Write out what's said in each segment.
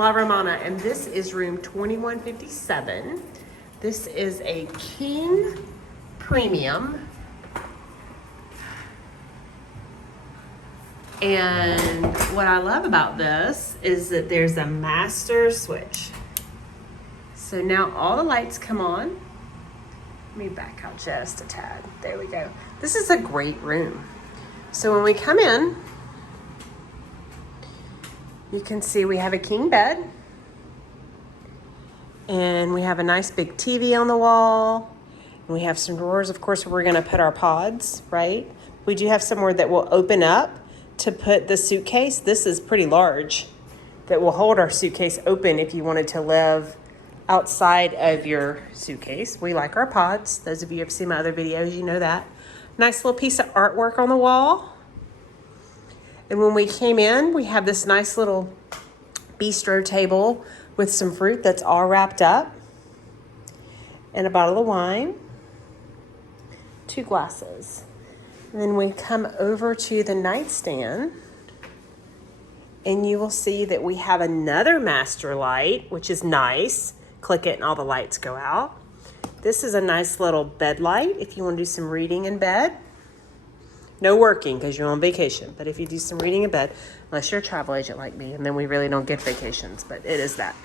La Romana, and this is room 2157. This is a king premium. And what I love about this is that there's a master switch. So now all the lights come on. Let me back out just a tad. There we go. This is a great room. So when we come in, you can see we have a king bed. And we have a nice big TV on the wall. And we have some drawers, of course, where we're gonna put our pods, right? We do have somewhere that will open up to put the suitcase. This is pretty large, that will hold our suitcase open if you wanted to live outside of your suitcase. We like our pods. Those of you who have seen my other videos, you know that. Nice little piece of artwork on the wall. And when we came in, we have this nice little bistro table with some fruit that's all wrapped up, and a bottle of wine, 2 glasses. And then we come over to the nightstand, and you will see that we have another master light, which is nice. Click it and all the lights go out. This is a nice little bed light if you want to do some reading in bed. No working because you're on vacation, but if you do some reading in bed, unless you're a travel agent like me, and then we really don't get vacations, but it is that.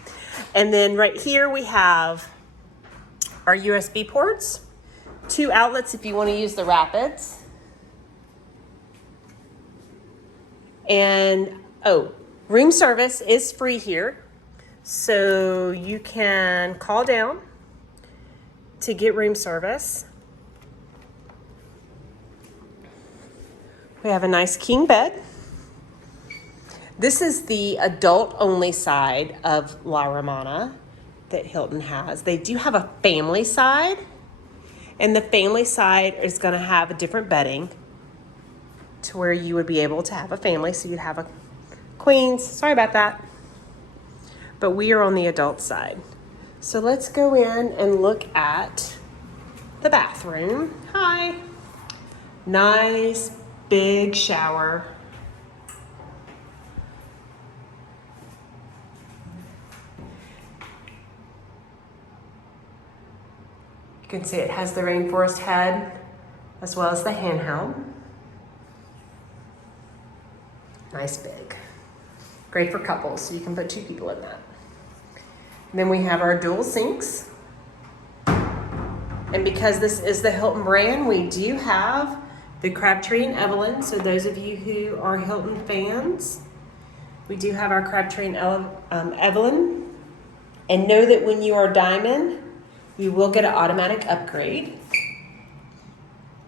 And then right here we have our USB ports, 2 outlets if you want to use the Rapids. And, oh, room service is free here. So you can call down to get room service. We have a nice king bed. This is the adult-only side of La Romana that Hilton has. They do have a family side, and the family side is going to have a different bedding to where you would be able to have a family. So you'd have a queens. Sorry about that. But we are on the adult side. So let's go in and look at the bathroom. Hi. Nice big shower. You can see it has the rainforest head as well as the handheld. Nice big. Great for couples, so you can put 2 people in that. And then we have our dual sinks. And because this is the Hilton brand, we do have the Crabtree and Evelyn. So those of you who are Hilton fans, we do have our Crabtree and Evelyn. And know that when you are Diamond, you will get an automatic upgrade.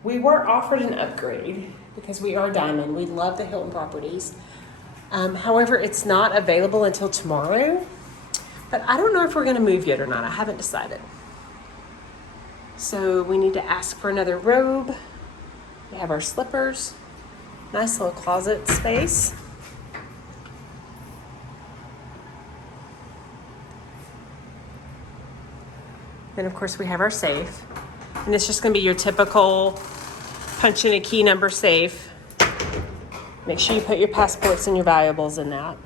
We were offered an upgrade because we are Diamond. We love the Hilton properties. However, it's not available until tomorrow. But I don't know if we're going to move yet or not. I haven't decided. So we need to ask for another robe. We have our slippers. Nice little closet space. Then, of course, we have our safe. And it's just going to be your typical punch in a key number safe. Make sure you put your passports and your valuables in that.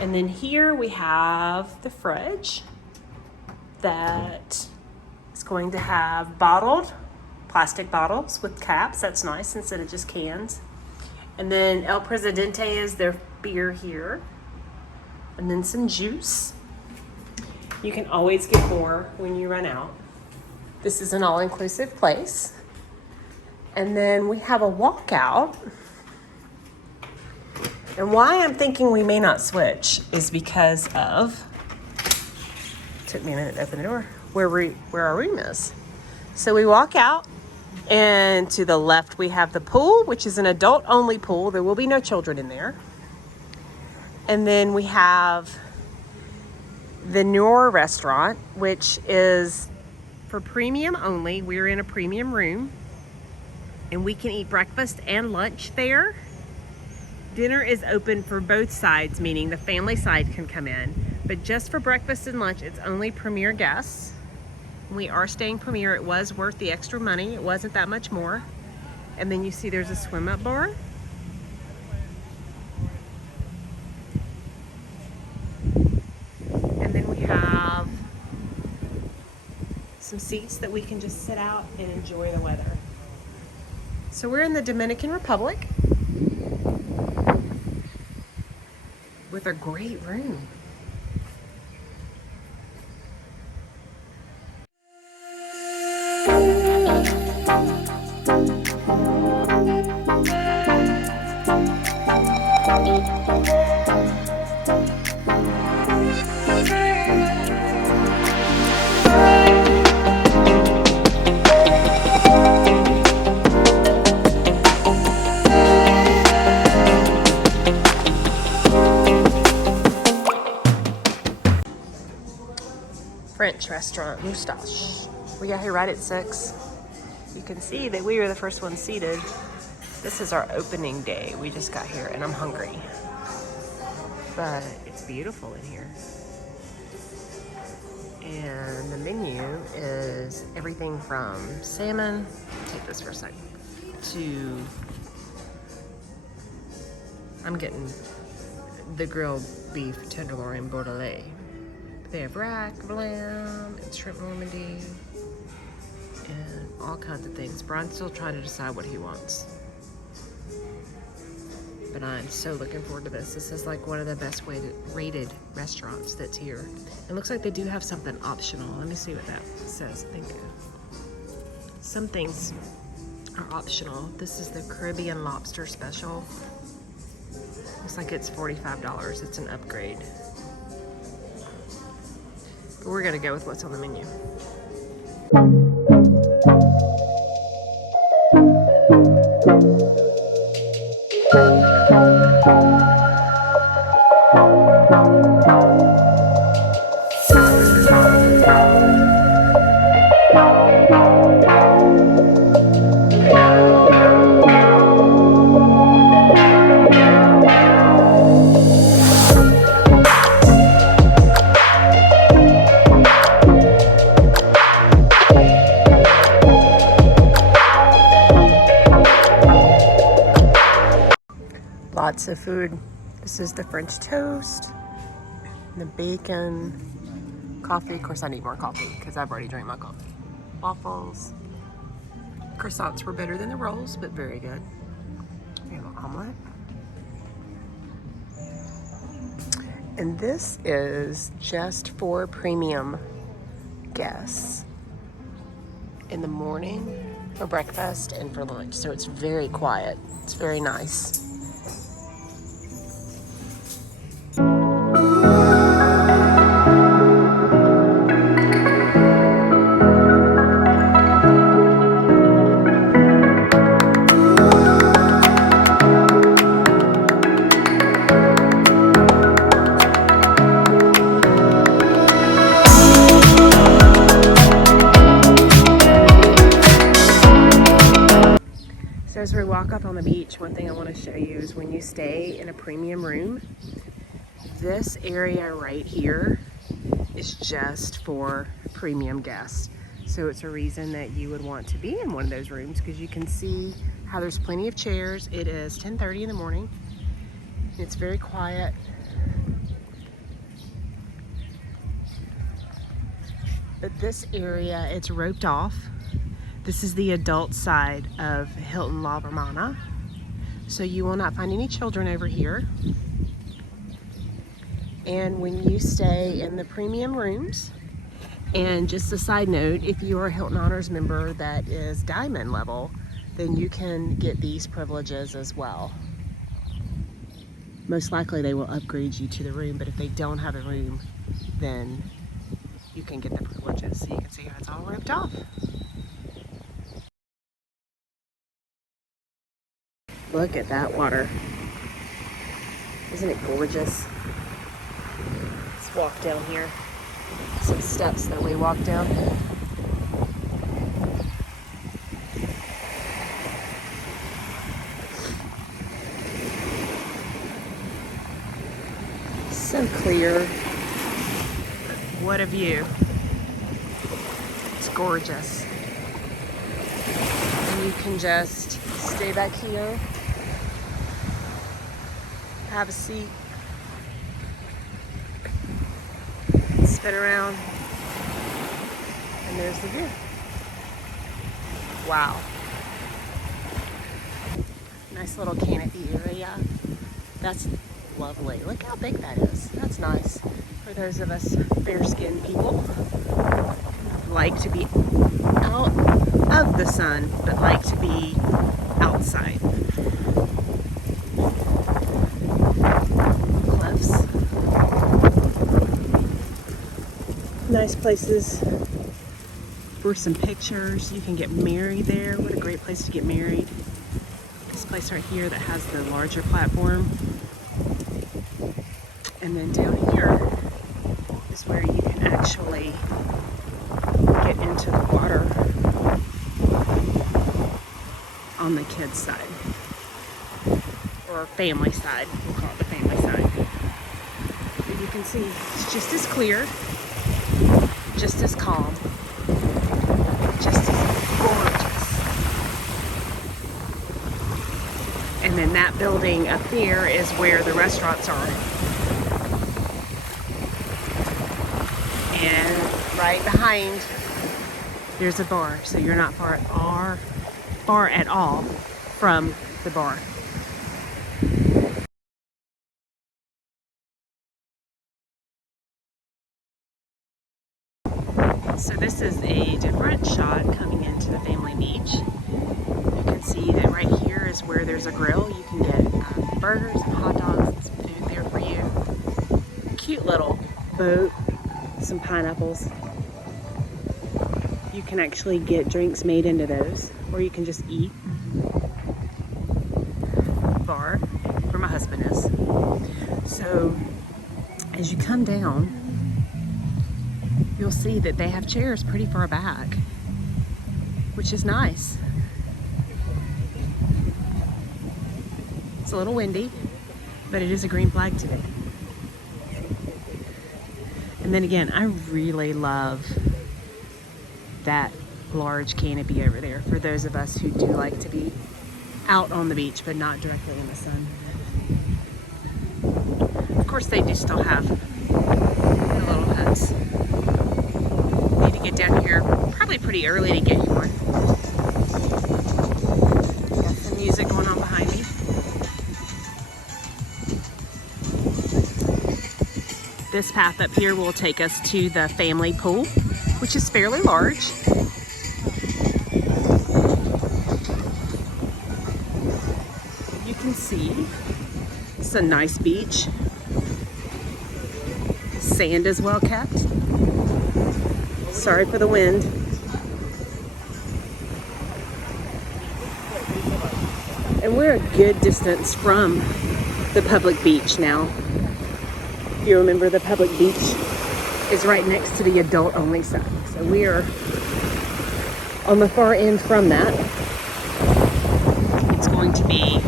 And then here we have the fridge that is going to have bottled plastic bottles with caps. That's nice instead of just cans. And then El Presidente is their beer here. And then some juice. You can always get more when you run out. This is an all-inclusive place. And then we have a walkout. And why I'm thinking we may not switch is because of, took me a minute to open the door, where our room is. So we walk out, and to the left we have the pool, which is an adult-only pool. There will be no children in there. And then we have the Mustache Restaurant, which is for premium only. We're in a premium room, and we can eat breakfast and lunch there. Dinner is open for both sides, meaning the family side can come in, but just for breakfast and lunch, it's only premier guests. We are staying premier. It was worth the extra money. It wasn't that much more. And then you see there's a swim up bar. some seats that we can just sit out and enjoy the weather. So we're in the Dominican Republic with a great room. French restaurant, Mustache. We got here right at 6. You can see that we were the first ones seated. This is our opening day. We just got here and I'm hungry. But it's beautiful in here. And the menu is everything from salmon, take this for a second, to, I'm getting the grilled beef tenderloin bordelais. They have rack, lamb, and shrimp Normandy, and all kinds of things. Brian's still trying to decide what he wants. But I'm so looking forward to this. This is like one of the best rated restaurants that's here. It looks like they do have something optional. Let me see what that says. I think some things are optional. This is the Caribbean lobster special. Looks like it's $45. It's an upgrade. But we're gonna go with what's on the menu. Lots of food. This is the French toast, the bacon, coffee. Of course, I need more coffee because I've already drank my coffee. Waffles. Croissants were better than the rolls, but very good. We have an omelet. And this is just for premium guests in the morning for breakfast and for lunch. So it's very quiet. It's very nice. As we walk up on the beach, one thing I want to show you is when you stay in a premium room, this area right here is just for premium guests. So it's a reason that you would want to be in one of those rooms because you can see how there's plenty of chairs. It is 10:30 in the morning. It's very quiet. But this area, it's roped off. This is the adult side of Hilton La Romana. So you will not find any children over here. And when you stay in the premium rooms, and just a side note, if you are a Hilton Honors member that is diamond level, then you can get these privileges as well. Most likely they will upgrade you to the room, but if they don't have a room, then you can get the privileges. So you can see how it's all roped off. Look at that water. Isn't it gorgeous? Let's walk down here. Some steps that we walk down. So clear. What a view. It's gorgeous. And you can just stay back here, have a seat, spin around, And there's the view. Wow. Nice little canopy area. That's lovely. Look how big that is. That's nice for those of us fair-skinned people who like to be out of the sun, but like to be outside. Cliffs. Nice places for some pictures. You can get married there. What a great place to get married. This place right here that has the larger platform. And then down here is where you can actually get into the water on the kids' side. Or family side. We'll call it the family side. But you can see it's just as clear, just as calm, just as gorgeous. And then that building up there is where the restaurants are. And right behind, there's a bar. So you're not far at all from the bar. So this is a different shot coming into the family beach. You can see that right here is where there's a grill. You can get burgers and hot dogs and some food there for you. Cute little boat, some pineapples. You can actually get drinks made into those, or you can just eat. Bar, where my husband is. So as you come down, you'll see that they have chairs pretty far back, which is nice. It's a little windy, but it is a green flag today. And then again, I really love that large canopy over there for those of us who do like to be out on the beach, but not directly in the sun. Of course, they do still have the little huts. Need to get down here probably pretty early to get you one. Got some music going on behind me. This path up here will take us to the family pool, which is fairly large. You can see it's a nice beach. Sand is well kept. Sorry for the wind. And we're a good distance from the public beach now. If you remember, the public beach is right next to the adult only side. So we are on the far end from that. It's going to be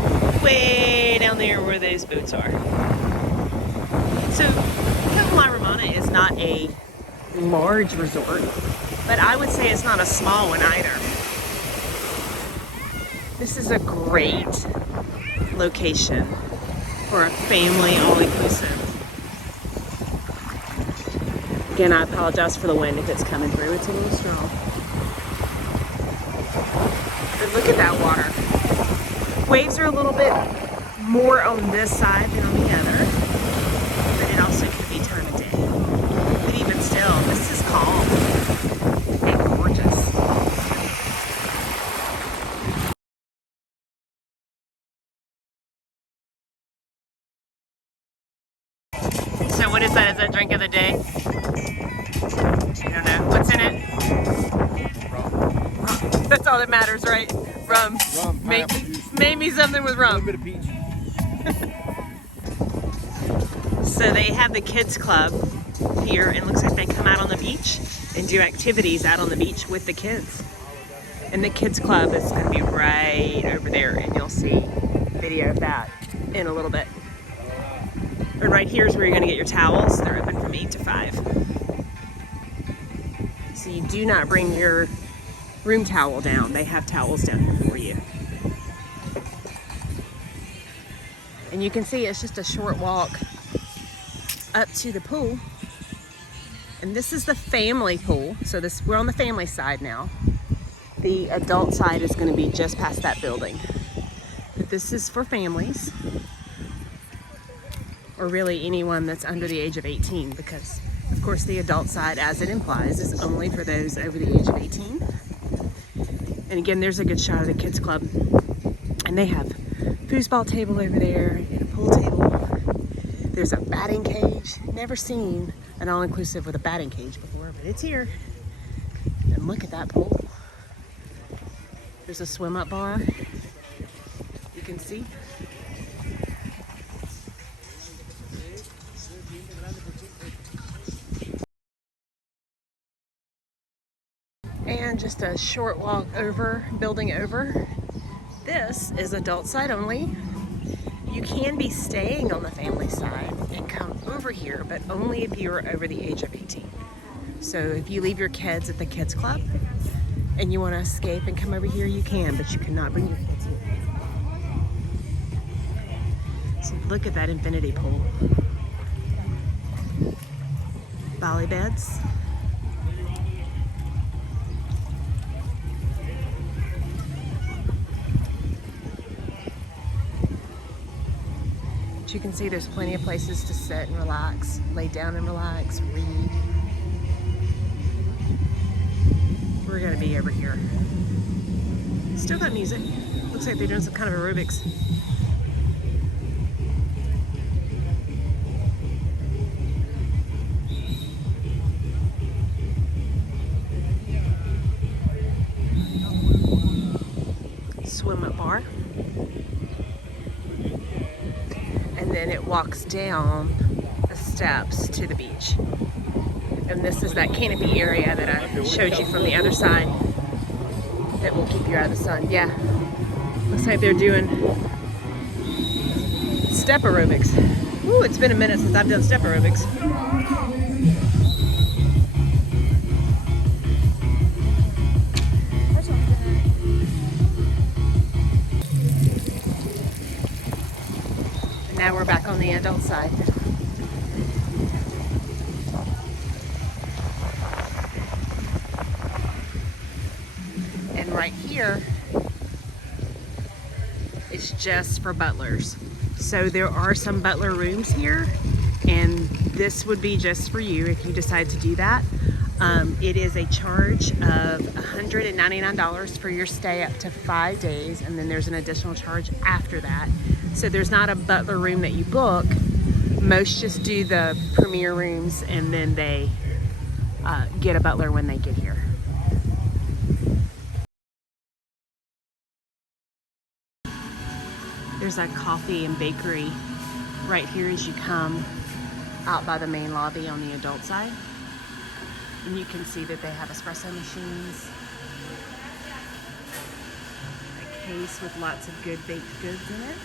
way down there where those boats are. So Hilton La Romana is not a large resort, but I would say it's not a small one either. This is a great location for a family all-inclusive. Again, I apologize for the wind if it's coming through. It's a little strong. But look at that water. Waves are a little bit more on this side than on the other, but it also could be time of day. But even still, this is calm and gorgeous. So what is that? Is that drink of the day? I don't know. What's in it? Rum. That's all that matters, right? Rum. Rum, pineapple juice. Make me something with rum. A little bit of peach. So they have the kids club here, and it looks like they come out on the beach and do activities out on the beach with the kids. And the kids club is going to be right over there, and you'll see video of that in a little bit. And right here is where you're going to get your towels. They're open from 8 to 5. So you do not bring your room towel down. They have towels down here for you. And you can see it's just a short walk up to the pool. And this is the family pool. So we're on the family side now. The adult side is going to be just past that building. But this is for families, or really anyone that's under the age of 18, because of course the adult side, as it implies, is only for those over the age of 18. And again, there's a good shot of the kids club. And they have a foosball table over there and a pool table. There's a batting cage. Never seen an all-inclusive with a batting cage before, but it's here. And look at that pool. There's a swim-up bar. You can see. And just a short walk over, building over. This is adult side only. You can be staying on the family side and come over here, but only if you are over the age of 18. So if you leave your kids at the kids club and you want to escape and come over here, you can, but you cannot bring your kids here. So look at that infinity pool. Bolly beds. You can see there's plenty of places to sit and relax, lay down and relax, read. We're gonna be over here. Still got music. Looks like they're doing some kind of aerobics. Swim-up bar. And then it walks down the steps to the beach. And this is that canopy area that I showed you from the other side that will keep you out of the sun. Yeah, looks like they're doing step aerobics. Ooh, it's been a minute since I've done step aerobics. Now we're back on the adult side. And right here, it's just for butlers. So there are some butler rooms here, and this would be just for you if you decide to do that. It is a charge of $199 for your stay up to 5 days, and then there's an additional charge after that. So there's not a butler room that you book. Most just do the premier rooms, and then they get a butler when they get here. There's a coffee and bakery right here as you come out by the main lobby on the adult side. And you can see that they have espresso machines, a case with lots of good baked goods in it.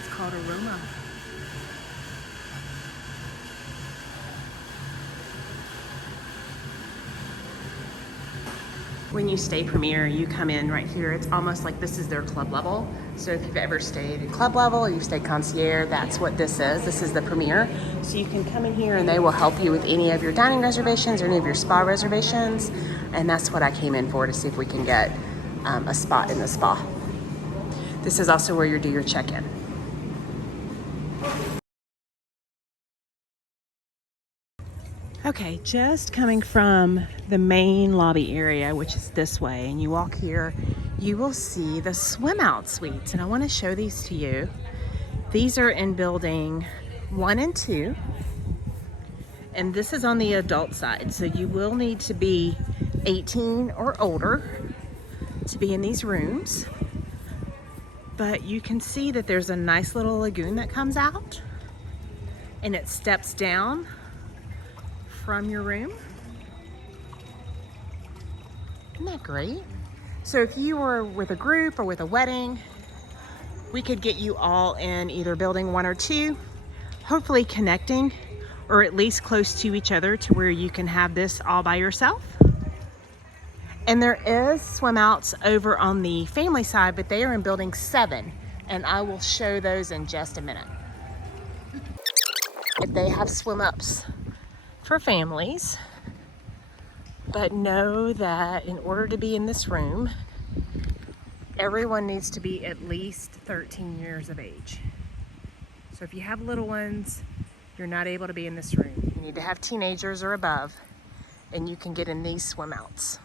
It's called Aroma. When you stay Premier, you come in right here. It's almost like this is their club level. So if you've ever stayed at club level or you've stayed concierge, that's what this is. This is the Premier. So you can come in here and they will help you with any of your dining reservations or any of your spa reservations. And that's what I came in for, to see if we can get a spot in the spa. This is also where you do your check-in. Okay, just coming from the main lobby area, which is this way, and you walk here, you will see the swim out suites, and I want to show these to you. These are in building 1 and 2, and this is on the adult side, so you will need to be 18 or older to be in these rooms. But you can see that there's a nice little lagoon that comes out, and it steps down from your room. Isn't that great? So if you were with a group or with a wedding, we could get you all in either building 1 or 2, hopefully connecting or at least close to each other to where you can have this all by yourself. And there is swim outs over on the family side, but they are in building 7, and I will show those in just a minute. They have swim ups for families. But know that in order to be in this room, everyone needs to be at least 13 years of age. So if you have little ones, you're not able to be in this room. You need to have teenagers or above, and you can get in these swim outs.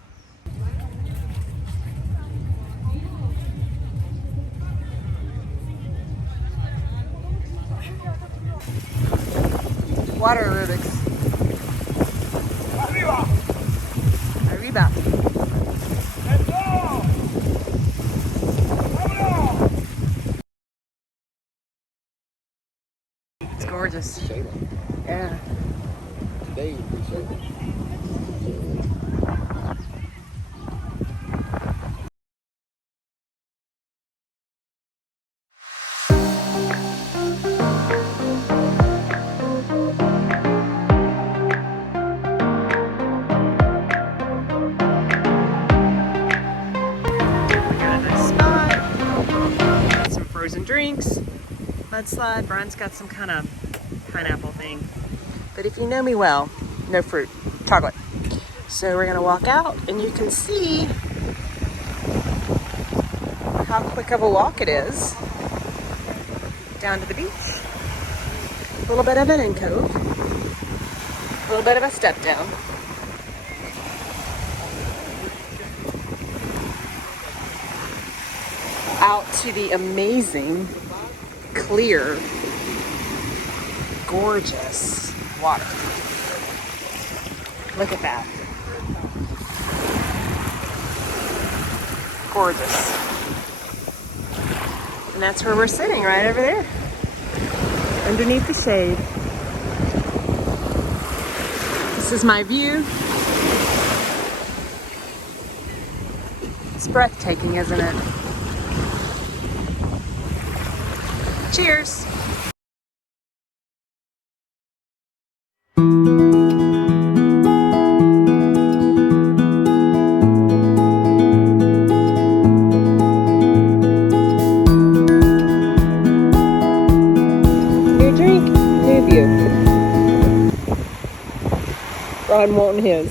Water aerobics. Arriba! Arriba. Let's go! It's gorgeous. Yeah. Today we showed it. Frozen drinks, mudslide. Brian's got some kind of pineapple thing. But if you know me well, no fruit, chocolate. So we're gonna walk out and you can see how quick of a walk it is down to the beach. A little bit of an alcove, a little bit of a step down. Out to the amazing, clear, gorgeous water. Look at that. Gorgeous. And that's where we're sitting, right over there, underneath the shade. This is my view. It's breathtaking, isn't it? Cheers. New drink, new view. Ron wanting his.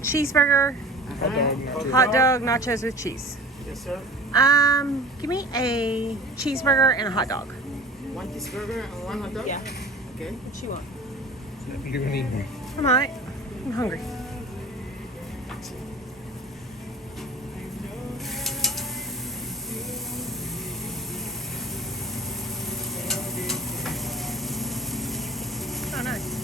Cheeseburger. Hot dog, nachos with cheese. Yes, sir. Give me a cheeseburger and a hot dog. One cheeseburger and one hot dog? Yeah. Okay. What you want? You're gonna eat me. I'm alright. I'm hungry. Oh, nice.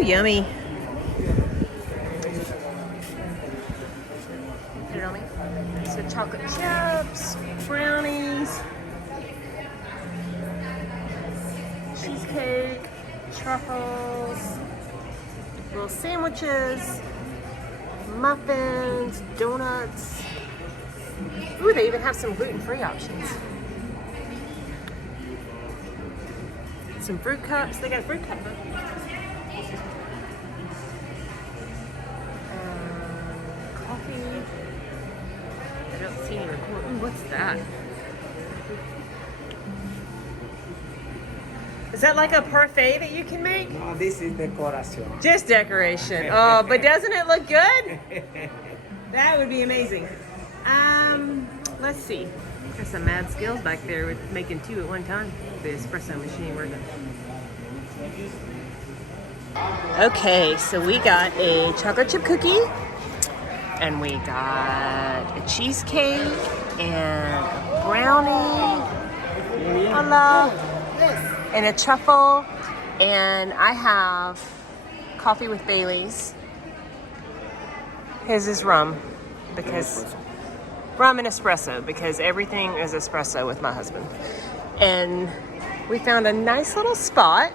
Yummy. Put it on me. So chocolate chips, brownies, cheesecake, truffles, little sandwiches, muffins, donuts. Ooh, they even have some gluten-free options. Some fruit cups. They got a fruit cup. Coffee. I don't see any record. Ooh, what's that? Is that like a parfait that you can make? No, this is decoration. Just decoration. Oh, but doesn't it look good? That would be amazing. Let's see. Got some mad skills back there with making two at one time. The espresso machine working. Okay, so we got a chocolate chip cookie, and we got a cheesecake and a brownie, and a truffle, and I have coffee with Bailey's. His is rum, because rum and espresso, because everything is espresso with my husband. And we found a nice little spot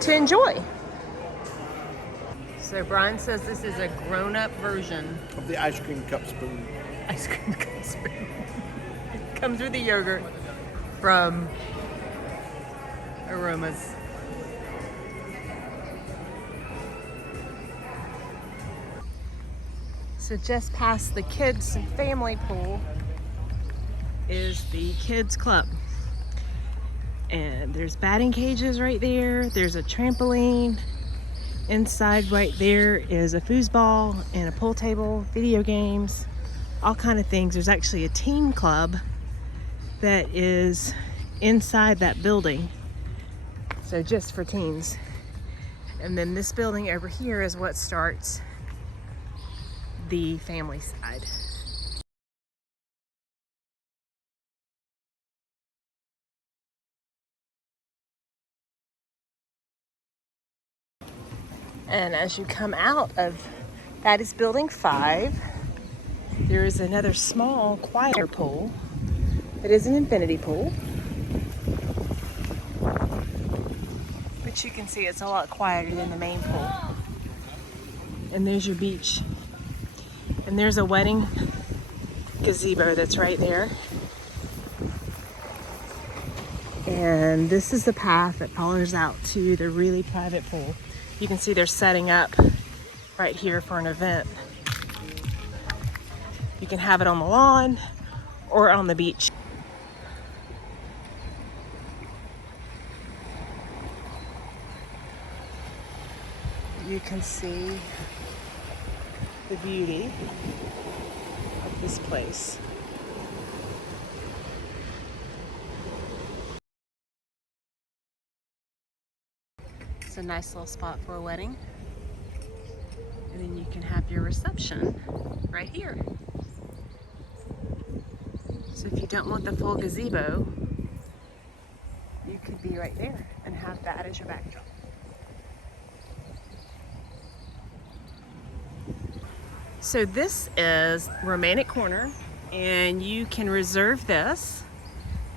to enjoy. So Brian says this is a grown-up version Of the ice cream cup spoon. ice cream comes with. It comes with the yogurt from Aromas. So just past the kids and family pool is the kids club. And there's batting cages right there. There's a trampoline. Inside right there is a foosball and a pool table, video games, all kind of things. There's actually a teen club that is inside that building. So just for teens. And then this building over here is what starts the family side. And as you come out of, that is building 5, there is another small, quieter pool. It is an infinity pool. But you can see it's a lot quieter than the main pool. And there's your beach. And there's a wedding gazebo that's right there. And this is the path that follows out to the really private pool. You can see they're setting up right here for an event. You can have it on the lawn or on the beach. You can see the beauty of this place. It's a nice little spot for a wedding. And then you can have your reception right here. So if you don't want the full gazebo, you could be right there and have that as your backdrop. So this is Romantic Corner, and you can reserve this.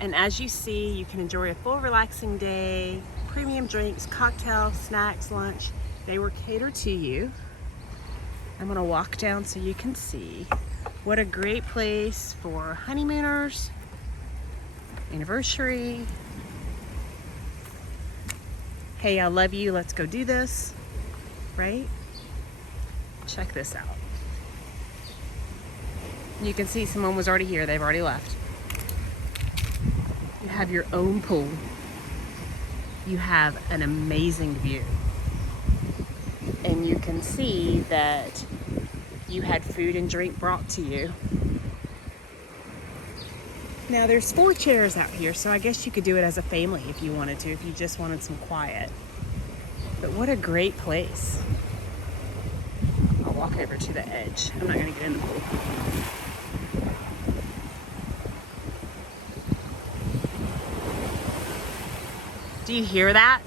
And as you see, you can enjoy a full relaxing day, premium drinks, cocktails, snacks, lunch. They were catered to you. I'm gonna walk down so you can see. What a great place for honeymooners, anniversary. Hey, I love you, let's go do this, right? Check this out. You can see someone was already here, they've already left. You have your own pool. You have an amazing view. And you can see that you had food and drink brought to you. Now there's 4 chairs out here, so I guess you could do it as a family if you wanted to, if you just wanted some quiet. But what a great place. I'll walk over to the edge. I'm not gonna get in the pool. Do you hear that?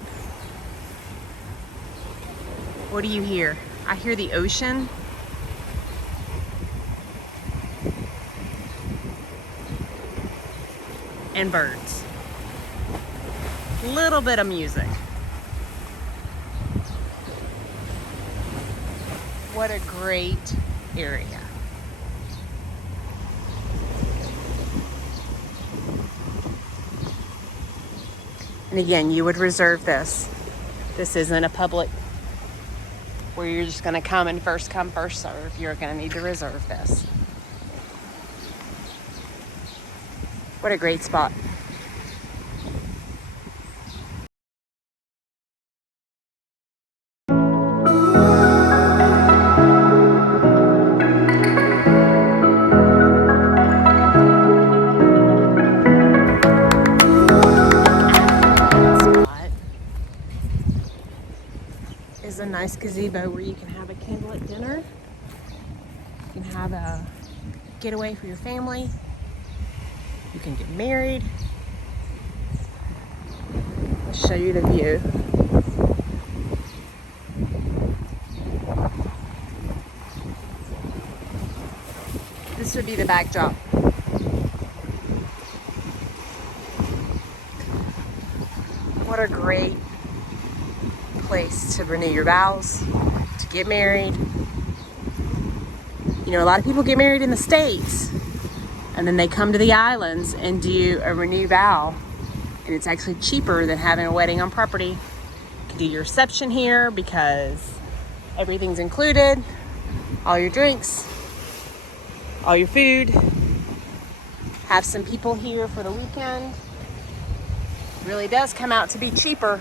What do you hear? I hear the ocean. And birds. Little bit of music. What a great area. And again, you would reserve this. This isn't a public where you're just gonna come and first come, first serve. You're gonna need to reserve this. What a great spot. Is a nice gazebo where you can have a candlelit dinner. You can have a getaway for your family. You can get married. I'll show you the view. This would be the backdrop. What a great place to renew your vows, to get married. You know, a lot of people get married in the States and then they come to the islands and do a renew vow. And it's actually cheaper than having a wedding on property. You can do your reception here because everything's included. All your drinks, all your food. Have some people here for the weekend. It really does come out to be cheaper.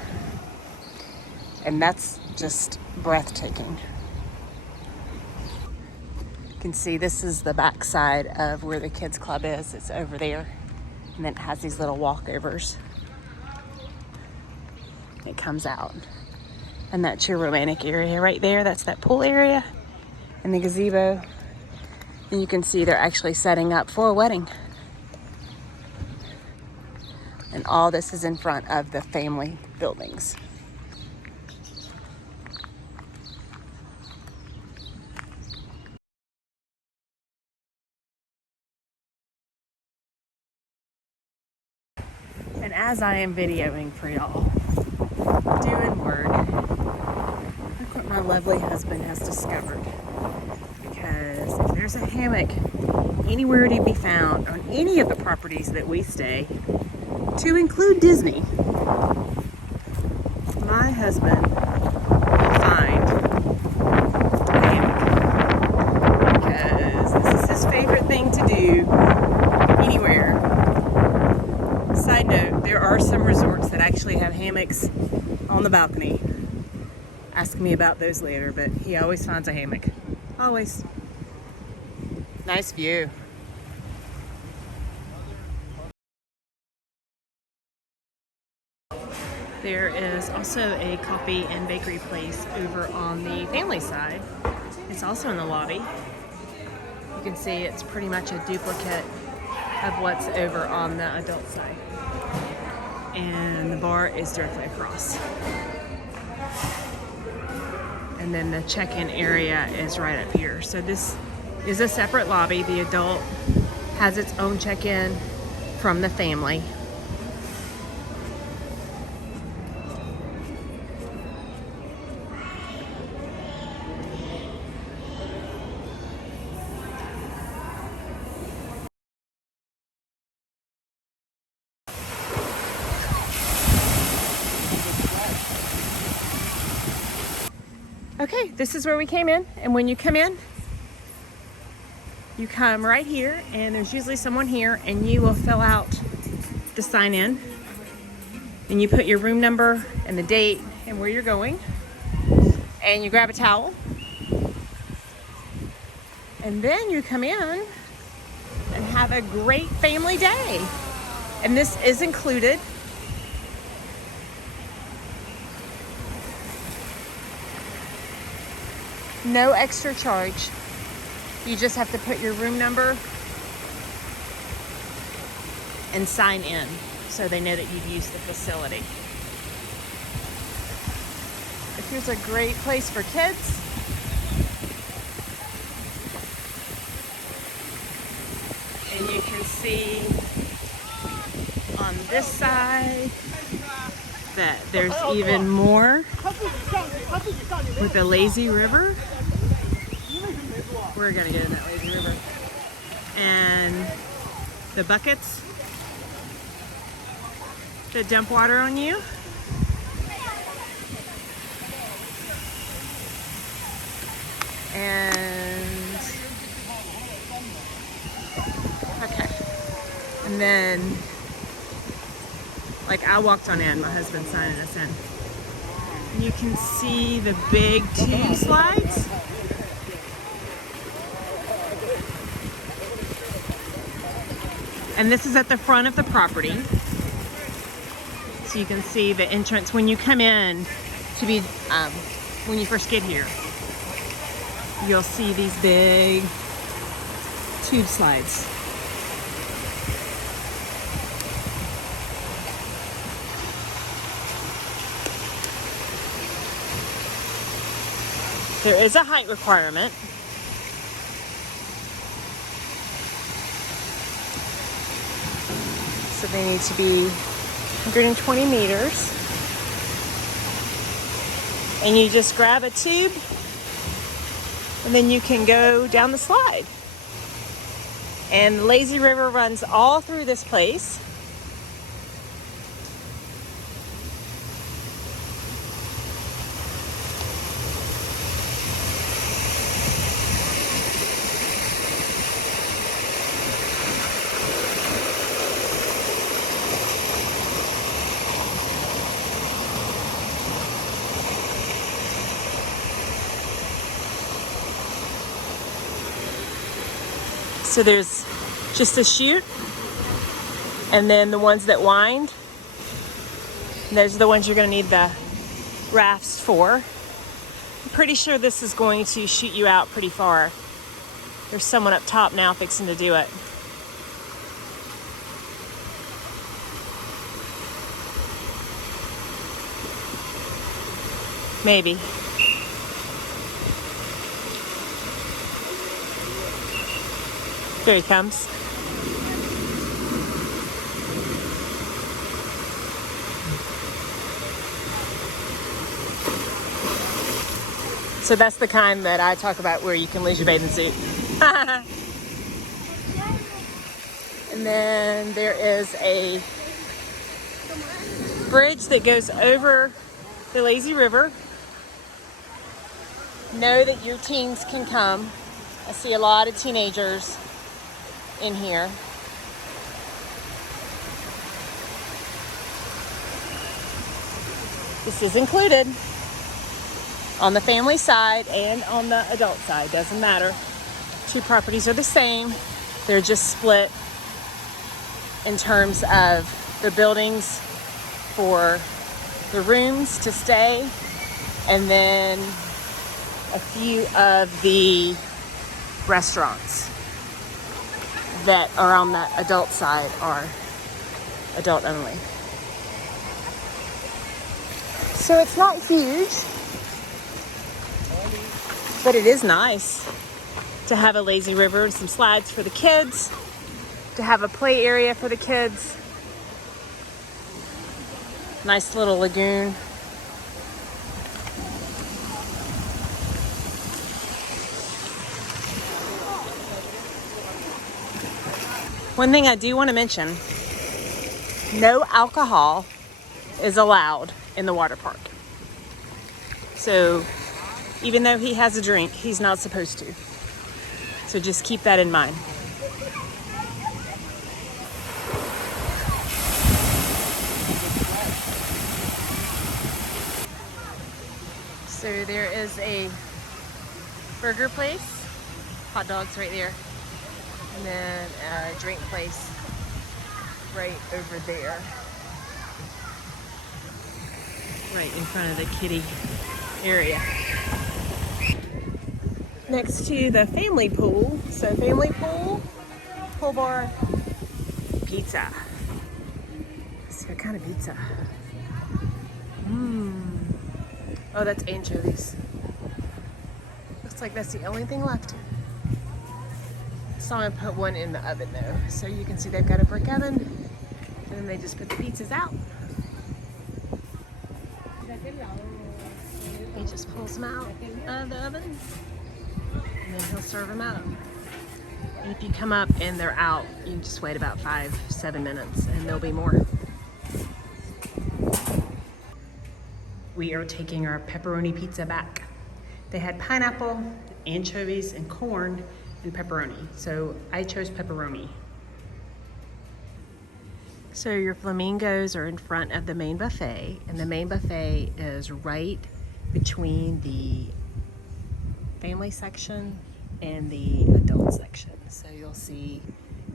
And that's just breathtaking. You can see this is the back side of where the kids club is. It's over there. And then it has these little walkovers. It comes out. And that's your romantic area right there. That's that pool area and the gazebo. And you can see they're actually setting up for a wedding. And all this is in front of the family buildings. And as I am videoing for y'all, doing work, look what my lovely husband has discovered. Because if there's a hammock anywhere to be found on any of the properties that we stay, to include Disney, my husband will find a hammock. Because this is his favorite thing to do anywhere. Side note, there are some resorts that actually have hammocks on the balcony. Ask me about those later, but he always finds a hammock. Always. Nice view. There is also a coffee and bakery place over on the family side. It's also in the lobby. You can see it's pretty much a duplicate of what's over on the adult side. And the bar is directly across. And then the check-in area is right up here. So this is a separate lobby. The adult has its own check-in from the family. Okay, this is where we came in, and when you come in, you come right here, and there's usually someone here, and you will fill out the sign in, and you put your room number and the date and where you're going, and you grab a towel, and then you come in and have a great family day. And this is included. No extra charge. You just have to put your room number and sign in so they know that you've used the facility. But here's a great place for kids. And you can see on this side that there's even more with a lazy river. We're gonna get in that lazy river. And the buckets that dump water on you. And okay. And then like I walked on in, my husband's signing us in. And you can see the big tube slides. And this is at the front of the property. So you can see the entrance when you come in to be, when you first get here. You'll see these big tube slides. There is a height requirement. So they need to be 120 meters. And you just grab a tube And then you can go down the slide. And the lazy river runs all through this place. So there's just a chute, and then the ones that wind, and those are the ones you're going to need the rafts for. I'm pretty sure this is going to shoot you out pretty far. There's someone up top now fixing to do it. Maybe. There he comes. So that's the kind that I talk about where you can lose your bathing suit. And then there is a bridge that goes over the lazy river. Know that your teens can come. I see a lot of teenagers in here. This is included on the family side and on the adult side, doesn't matter. Two properties are the same. They're just split in terms of the buildings for the rooms to stay, and then a few of the restaurants that are on the adult side are adult only. So it's not huge, but it is nice to have a lazy river and some slides for the kids, to have a play area for the kids. Nice little lagoon. One thing I do want to mention, no alcohol is allowed in the water park. So even though he has a drink, he's not supposed to. So just keep that in mind. So there is a burger place, hot dogs right there, and then a drink place right over there, right in front of the kiddie area. Next to the family pool, so family pool, pool bar, pizza. So what kind of pizza? Oh, that's anchovies. Looks like that's the only thing left. So I'm gonna put one in the oven though. So you can see they've got a brick oven, and then they just put the pizzas out. He just pulls them out of the oven, and then he'll serve them out. And if you come up and they're out, you just wait about 5-7 minutes and there'll be more. We are taking our pepperoni pizza back. They had pineapple, anchovies, and corn, and pepperoni. So I chose pepperoni. So your flamingos are in front of the main buffet, and the main buffet is right between the family section and the adult section. So you'll see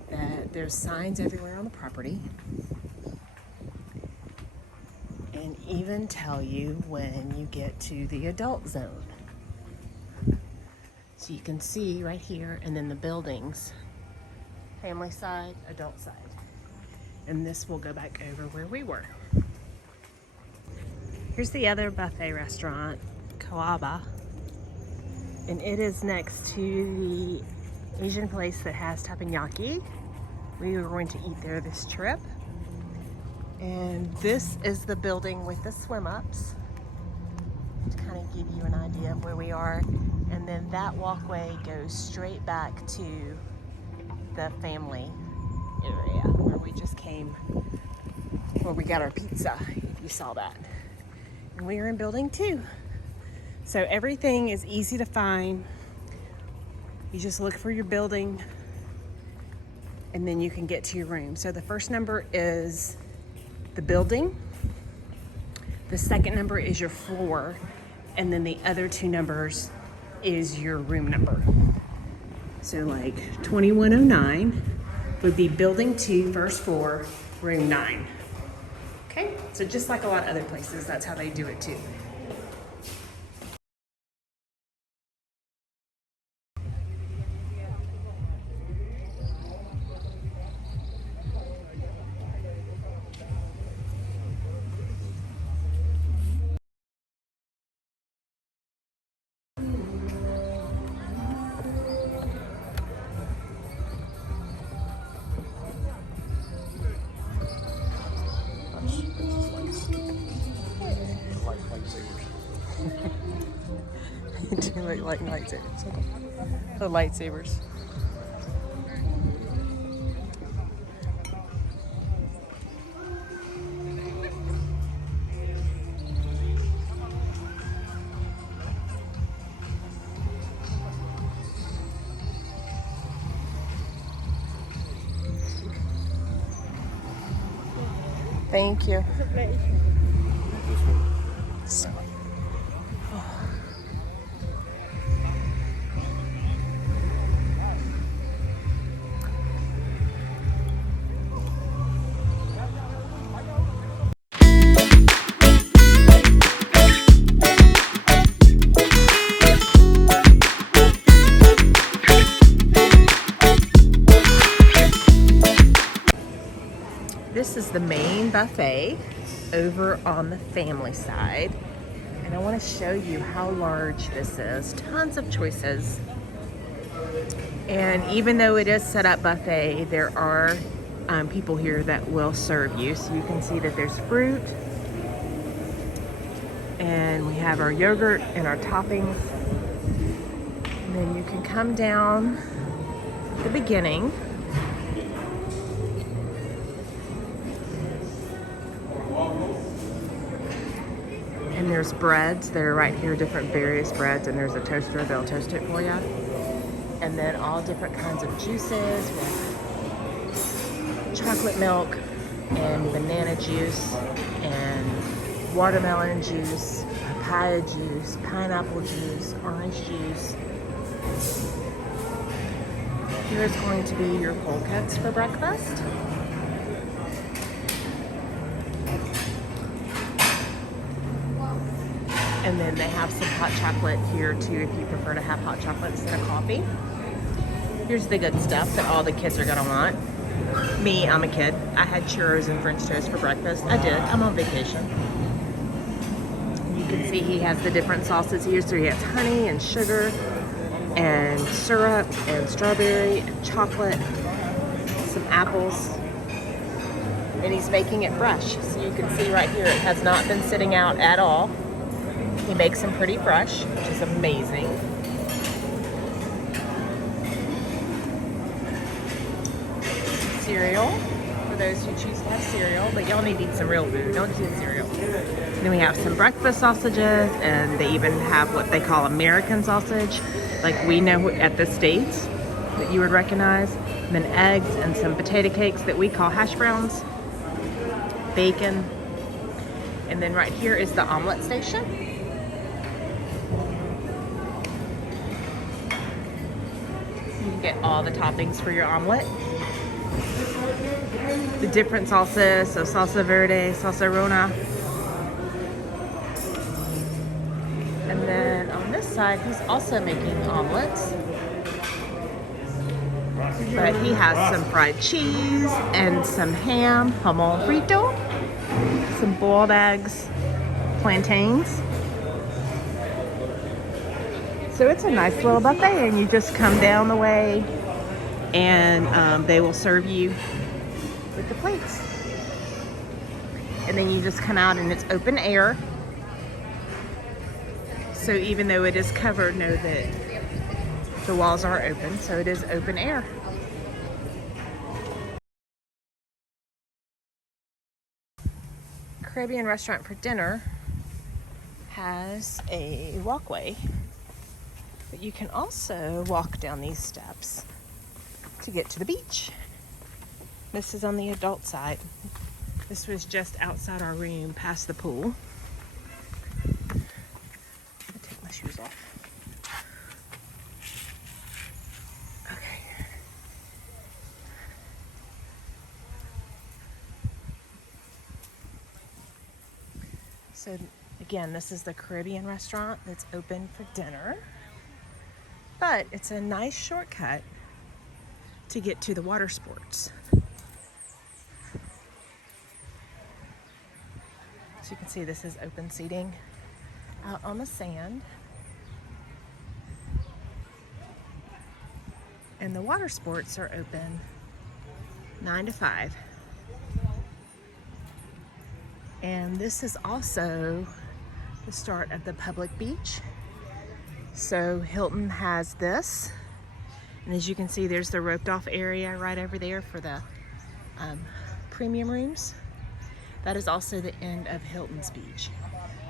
that there's signs everywhere on the property, and even tell you when you get to the adult zone. So you can see right here, and then the buildings, family side, adult side. And this will go back over where we were. Here's the other buffet restaurant, Kawaba. And it is next to the Asian place that has Tapiyaki. We were going to eat there this trip. And this is the building with the swim ups, to kind of give you an idea of where we are. And then that walkway goes straight back to the family area where we just came, where we got our pizza, if you saw that. And we are in building 2. So everything is easy to find. You just look for your building and then you can get to your room. So the first number is the building. The second number is your floor. And then the other 2 numbers is your room number. So like 2109 would be building 2, first floor, room 9. Okay, so just like a lot of other places, that's how they do it too. Do look like lightsabers. The lightsabers. Thank you. This is the main buffet over on the family side. And I want to show you how large this is. Tons of choices. And even though it is set up buffet, there are people here that will serve you. So you can see that there's fruit. And we have our yogurt and our toppings. And then you can come down at the beginning. And there's breads that are right here, different various breads, and there's a toaster, they'll toast it for you. And then all different kinds of juices with chocolate milk and banana juice and watermelon juice, papaya juice, pineapple juice, orange juice. Here's going to be your cold cuts for breakfast. And then they have some hot chocolate here too if you prefer to have hot chocolate instead of coffee. Here's the good stuff that all the kids are gonna want. Me, I'm a kid. I had churros and French toast for breakfast. I did, I'm on vacation. You can see he has the different sauces here. So he has honey and sugar and syrup and strawberry and chocolate, some apples. And he's making it fresh. So you can see right here, it has not been sitting out at all. He makes them pretty fresh, which is amazing. Cereal, for those who choose to have cereal, but y'all need to eat some real food, don't eat cereal. Then we have some breakfast sausages, and they even have what they call American sausage, like we know at the States, that you would recognize. And then eggs and some potato cakes that we call hash browns, bacon. And then right here is the omelet station. Get all the toppings for your omelet. The different salsas, so salsa verde, salsa rona. And then on this side, he's also making omelets. But he has some fried cheese and some ham, jamon frito, some boiled eggs, plantains. So it's a nice little buffet, and you just come down the way and they will serve you with the plates. And then you just come out and it's open air. So even though it is covered, know that the walls are open, so it is open air. Caribbean restaurant for dinner has a walkway, but you can also walk down these steps to get to the beach. This is on the adult side. This was just outside our room, past the pool. I'll take my shoes off. Okay. So again, this is the Caribbean restaurant that's open for dinner, but it's a nice shortcut to get to the water sports. So you can see this is open seating out on the sand. And the water sports are open 9 to 5. And this is also the start of the public beach. So Hilton has this. And as you can see, there's the roped off area right over there for the premium rooms. That is also the end of Hilton's beach.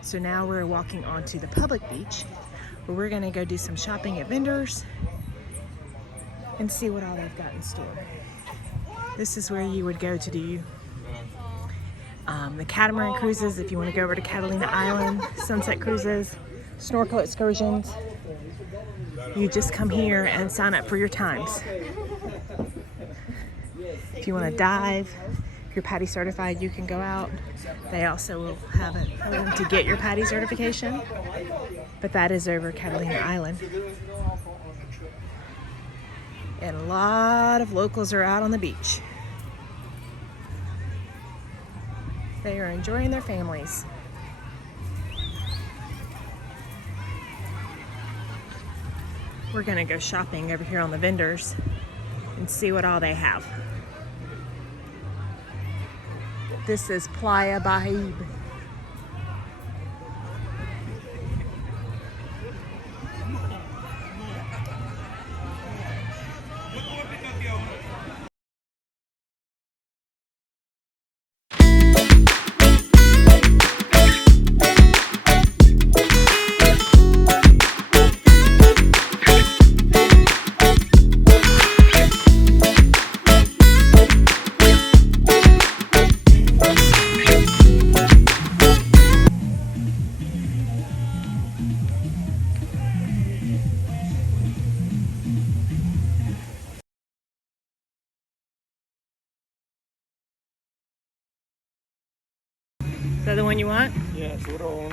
So now we're walking onto the public beach, where we're gonna go do some shopping at vendors and see what all they've got in store. This is where you would go to do the catamaran cruises if you want to go over to Catalina Island, sunset cruises, snorkel excursions. You just come here and sign up for your times. If you want to dive, if you're PADI certified, you can go out. They also will have a program to get your PADI certification, but that is over Catalina Island. And a lot of locals are out on the beach. They are enjoying their families. We're gonna go shopping over here on the vendors and see what all they have. This is Playa Bahib. Is that the one you want? Yeah, seguro.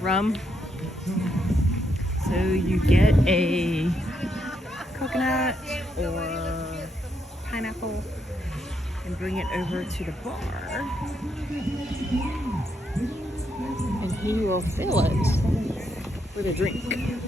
Rum. So you get a coconut or pineapple and bring it over to the bar. And he will fill it with a drink.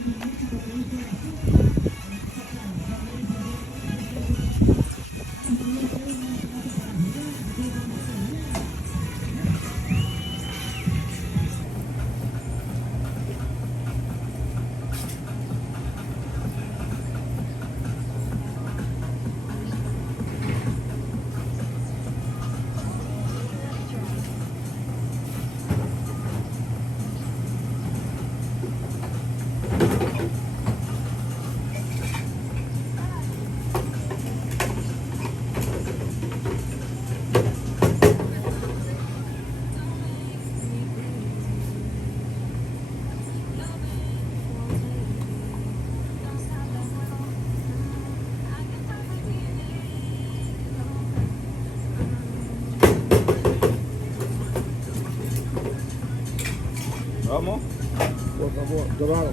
Vamos. Por favor, dorado.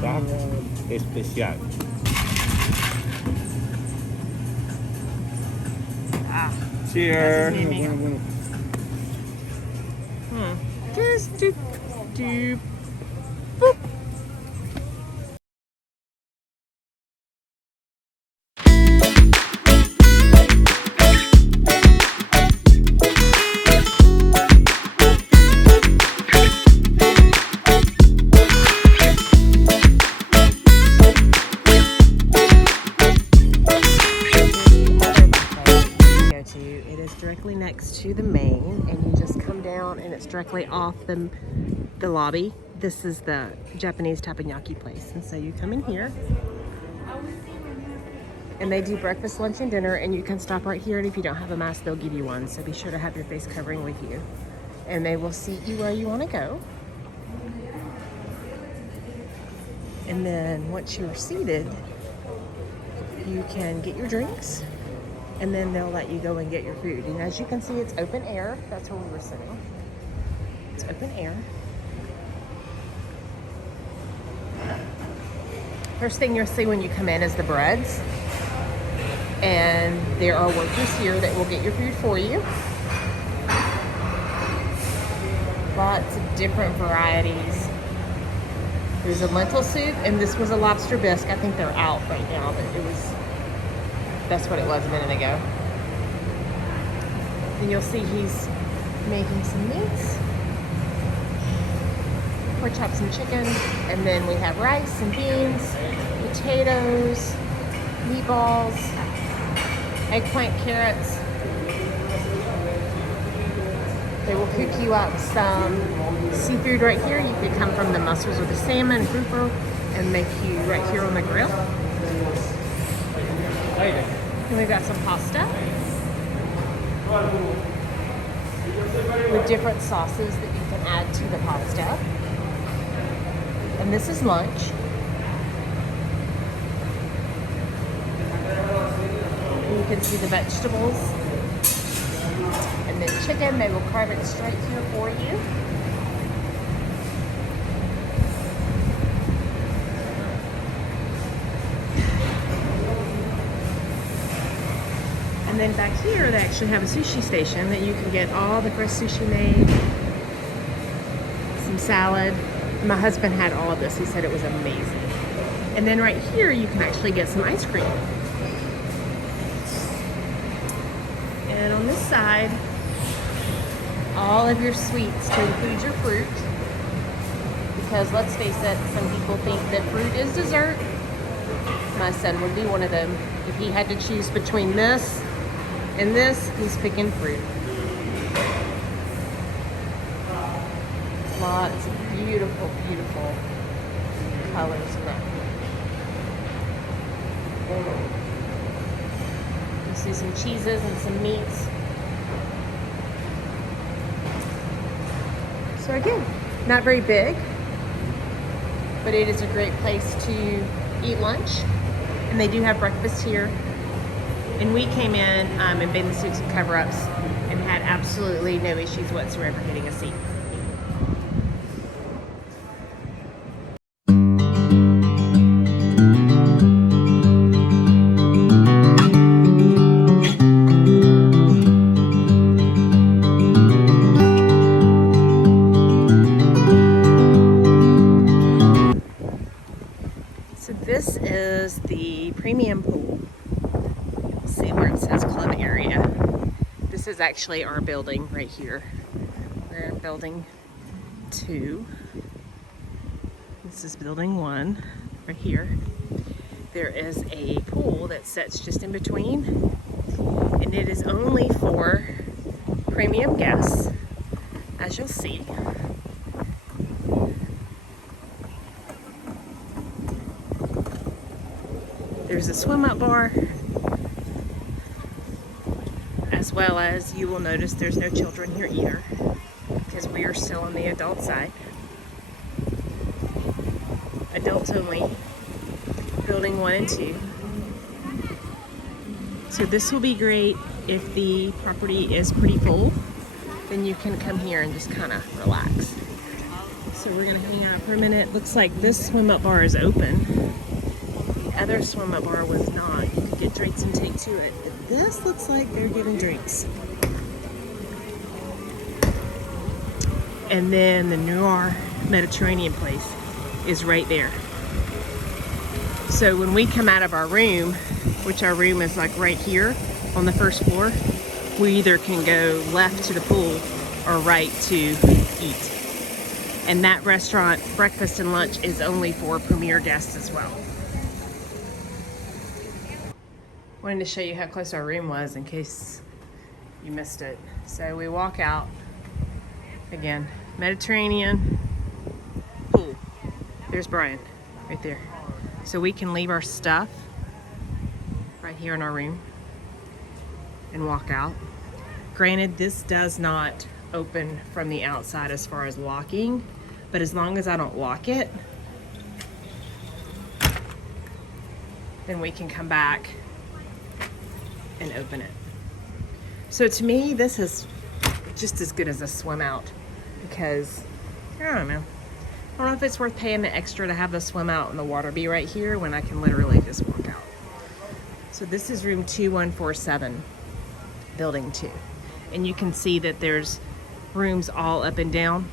Duck especial. Ah, Cheers. that's made me. Just doop, doop, boop. Directly next to the main, and you just come down and it's directly off the lobby. This is the Japanese Tapiyaki place, and so you come in here and they do breakfast, lunch, and dinner, and you can stop right here, and if you don't have a mask they'll give you one, so be sure to have your face covering with you, and they will seat you where you want to go. And then once you're seated, you can get your drinks, and then they'll let you go and get your food. And as you can see, it's open air. That's where we were sitting. It's open air. First thing you'll see when you come in is the breads. And there are workers here that will get your food for you. Lots of different varieties. There's a lentil soup, and this was a lobster bisque. I think they're out right now, but that's what it was a minute ago. And you'll see he's making some meats. Pork chops and chicken. And then we have rice and beans, potatoes, meatballs, eggplant, carrots. They will cook you up some seafood right here. You could come from the mussels or the salmon, grouper, and make you right here on the grill. And we've got some pasta with different sauces that you can add to the pasta. And this is lunch. And you can see the vegetables. And then chicken, they will carve it straight here for you. And then back here, they actually have a sushi station that you can get all the fresh sushi made, some salad. My husband had all of this. He said it was amazing. And then right here, you can actually get some ice cream. And on this side, all of your sweets to include your fruit. Because let's face it, some people think that fruit is dessert. My son would be one of them. If he had to choose between this and this, he's picking fruit. Lots of beautiful, beautiful colors in that. You see some cheeses and some meats. So again, not very big, but it is a great place to eat lunch. And they do have breakfast here. And we came in in bathing suits and cover-ups and had absolutely no issues whatsoever getting a seat. So this is the premium pool. You'll see where it says club area. This is actually our building right here. We're in building 2. This is building 1 right here. There is a pool that sits just in between, and it is only for premium guests, as you'll see. There's a swim up bar, as well as you will notice there's no children here either, because we are still on the adult side. Adults only, building 1 and 2. So this will be great if the property is pretty full, then you can come here and just kind of relax. So we're gonna hang out for a minute. Looks like this swim up bar is open. The other swim up bar was not. You could get drinks and take to it. But this looks like they're giving drinks. And then the Noir Mediterranean place is right there. So when we come out of our room, which our room is like right here on the first floor, we either can go left to the pool or right to eat. And that restaurant, breakfast and lunch, is only for premier guests as well. Wanted to show you how close our room was in case you missed it. So we walk out, again, Mediterranean pool. There's Brian right there. So we can leave our stuff right here in our room and walk out. Granted, this does not open from the outside as far as locking, but as long as I don't lock it, then we can come back and open it. So to me, this is just as good as a swim out because, I don't know. I don't know if it's worth paying the extra to have the swim out and the water be right here when I can literally just walk out. So this is room 2147, building 2. And you can see that there's rooms all up and down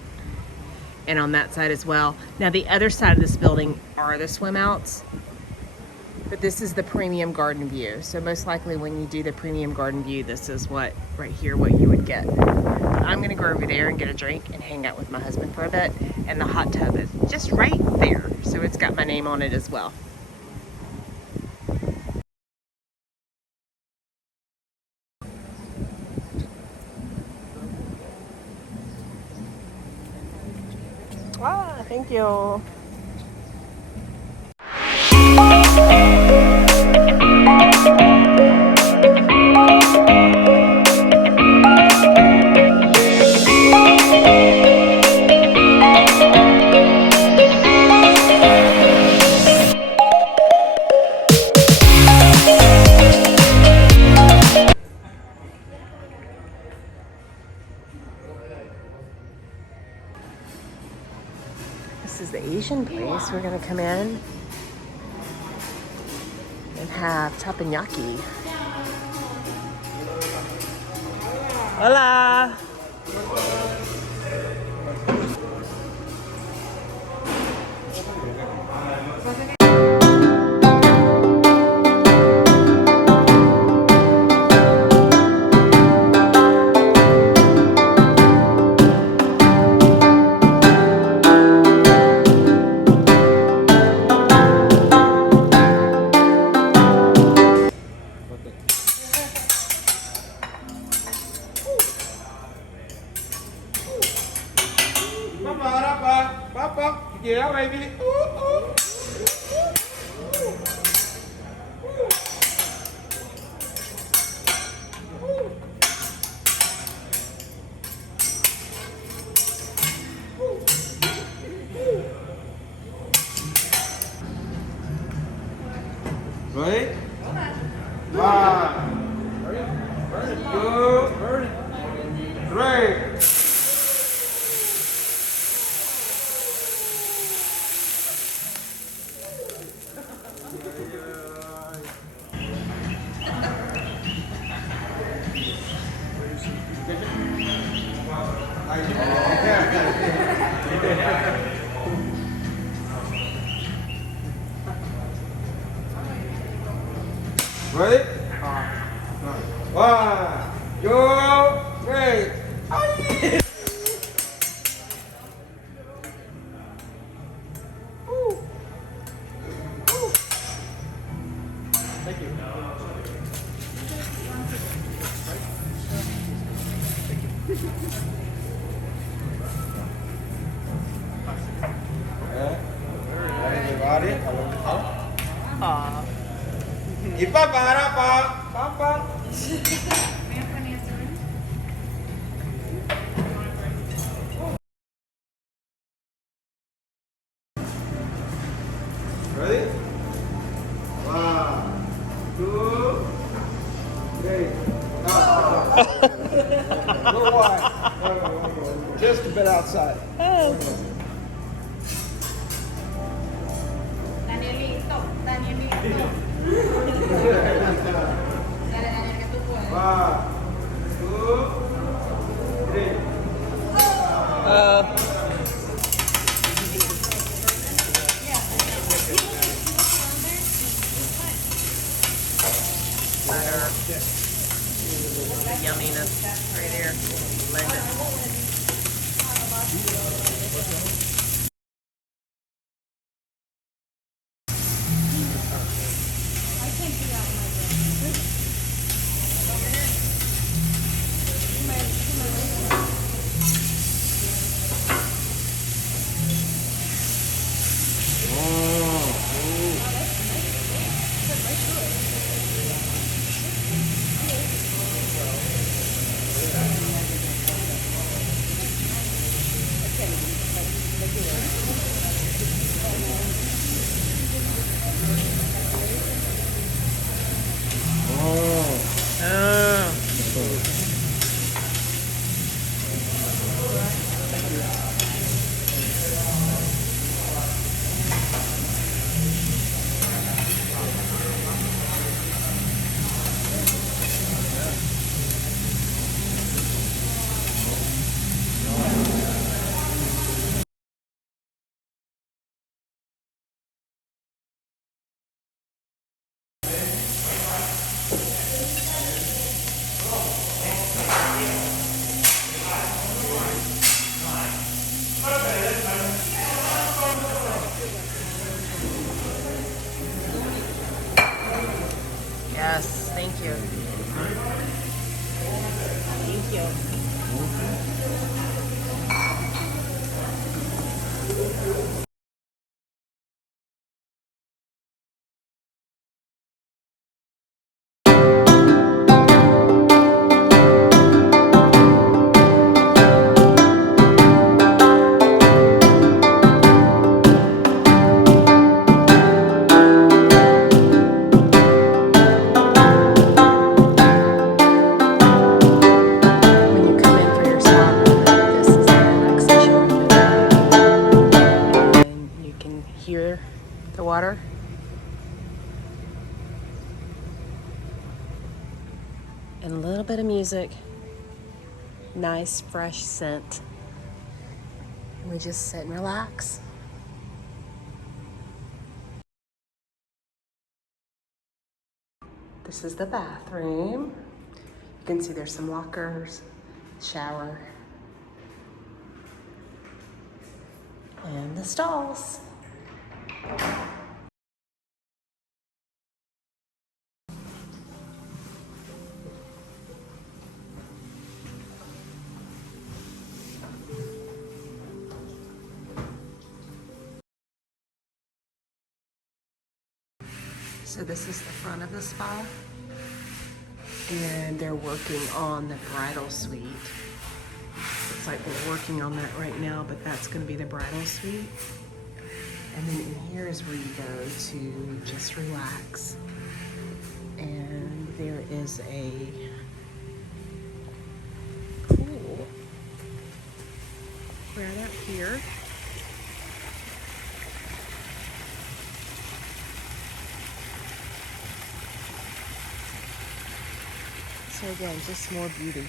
and on that side as well. Now the other side of this building are the swim outs, but this is the premium garden view. So most likely when you do the premium garden view, this is what right here, what you would get. I'm gonna go over there and get a drink and hang out with my husband for a bit. And the hot tub is just right there. So it's got my name on it as well. Ah, thank you. This is the Asian place. We're gonna come in and have Tapiyaki. Hola! Yeah, baby. Ready? 1, 2, 3. Ready? 1, 2, 3. Thank you. Everybody, Ipa para pa. Ready? 1, 2, 3. Go wide. Just a bit outside. The yumminess right there. Blend it. Yes, thank you. Thank you. When you come in for your spa moment, this is the relaxation room. And you can hear the water. And a little bit of music. Nice, fresh scent. And we just sit and relax. This is the bathroom. You can see there's some lockers, shower, and the stalls. So this is the front of the spa, and they're working on the bridal suite. Looks like we're working on that right now, but that's going to be the bridal suite. And then in here is where you go to just relax. And there is a pool right up here. So again, just more beauty.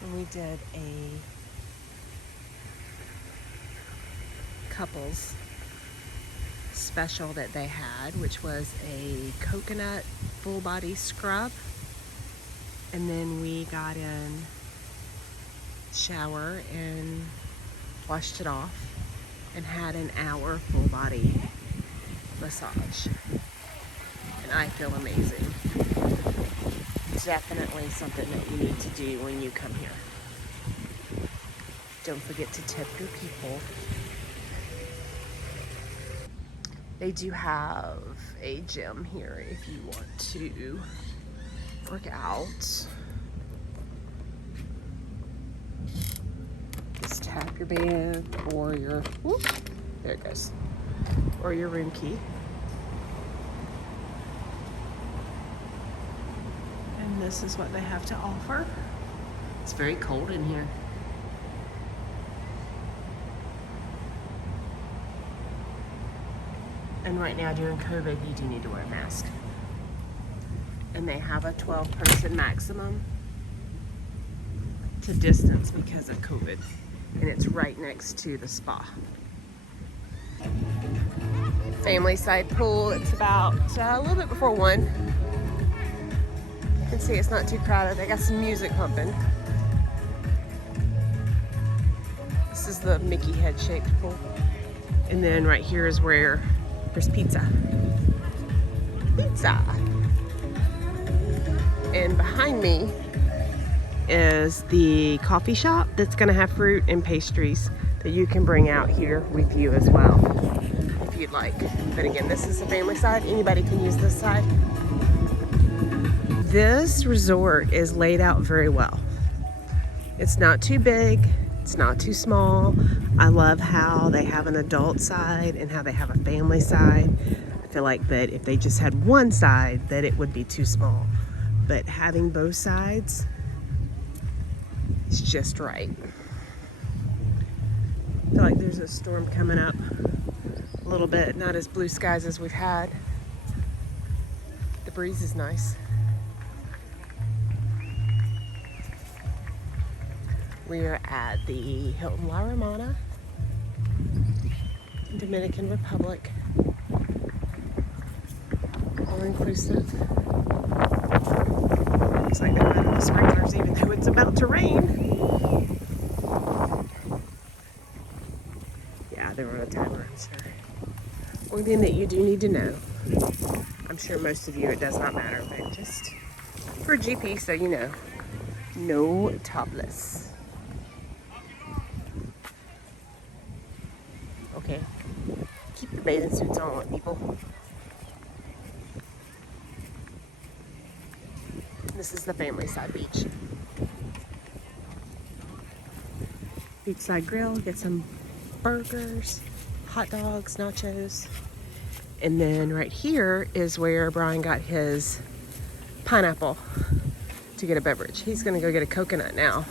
And we did a couples special that they had, which was a coconut full body scrub. And then we got in, shower, and washed it off, and had an hour full body massage. And I feel amazing. Definitely something that you need to do when you come here. Don't forget to tip your people. They do have a gym here if you want to work out. Just tap your band or your, whoop, there it goes, or your room key. And this is what they have to offer. It's very cold in here. And right now during COVID, you do need to wear a mask. And they have a 12-person maximum. to distance because of COVID. And it's right next to the spa. Family side pool. It's about a little bit before 1. You can see it's not too crowded. They got some music pumping. This is the Mickey head shaped pool. And then right here is where there's pizza. Pizza. And behind me is the coffee shop that's gonna have fruit and pastries that you can bring out here with you as well if you'd like. But again, this is the family side. Anybody can use this side. This resort is laid out very well. It's not too big, it's not too small. I love how they have an adult side and how they have a family side. I feel like that if they just had one side, that it would be too small. But having both sides is just right. I feel like there's a storm coming up a little bit, not as blue skies as we've had. The breeze is nice. We are at the Hilton La Romana, Dominican Republic. All inclusive. Looks like they're running the sprinklers even though it's about to rain. Yeah, they're on a timer, I'm sure. One thing that you do need to know, I'm sure most of you it does not matter, but just for GP so you know, no topless. Okay, keep your bathing suits on, people. This is the family side beach. Beachside grill, get some burgers, hot dogs, nachos. And then right here is where Brian got his pineapple to get a beverage. He's gonna go get a coconut now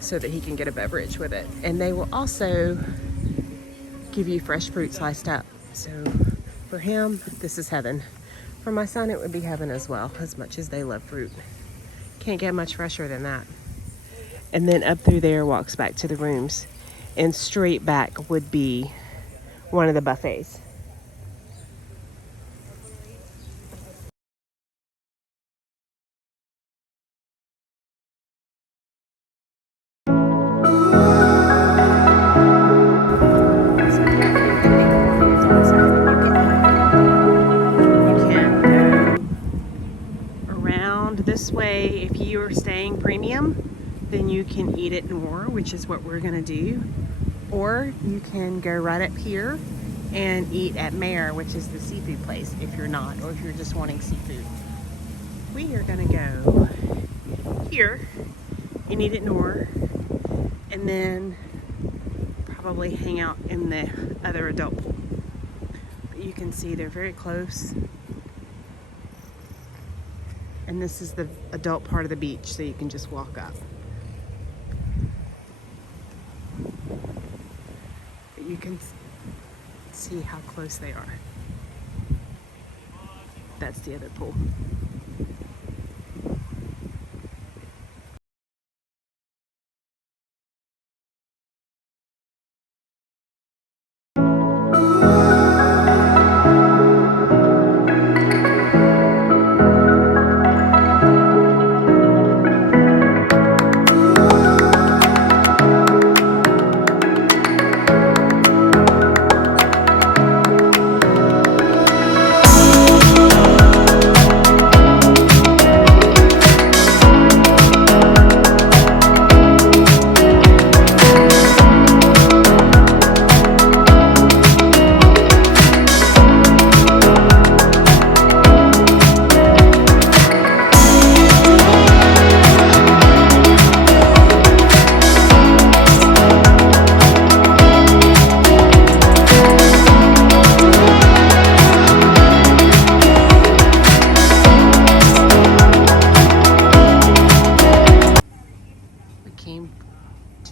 so that he can get a beverage with it. And they will also give you fresh fruit sliced up. So for him, this is heaven. For my son, it would be heaven as well, as much as they love fruit. Can't get much fresher than that. And then up through there walks back to the rooms. And straight back would be one of the buffets. This way, if you are staying premium, then you can eat at Noor, which is what we're gonna do. Or you can go right up here and eat at Mare, which is the seafood place, if you're not, or if you're just wanting seafood. We are gonna go here and eat at Noor, and then probably hang out in the other adult pool. But you can see they're very close. And this is the adult part of the beach, so you can just walk up. But you can see how close they are. That's the other pool.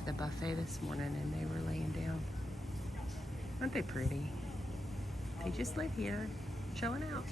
The buffet this morning and they were laying down. Aren't they pretty? They just live here, chilling out.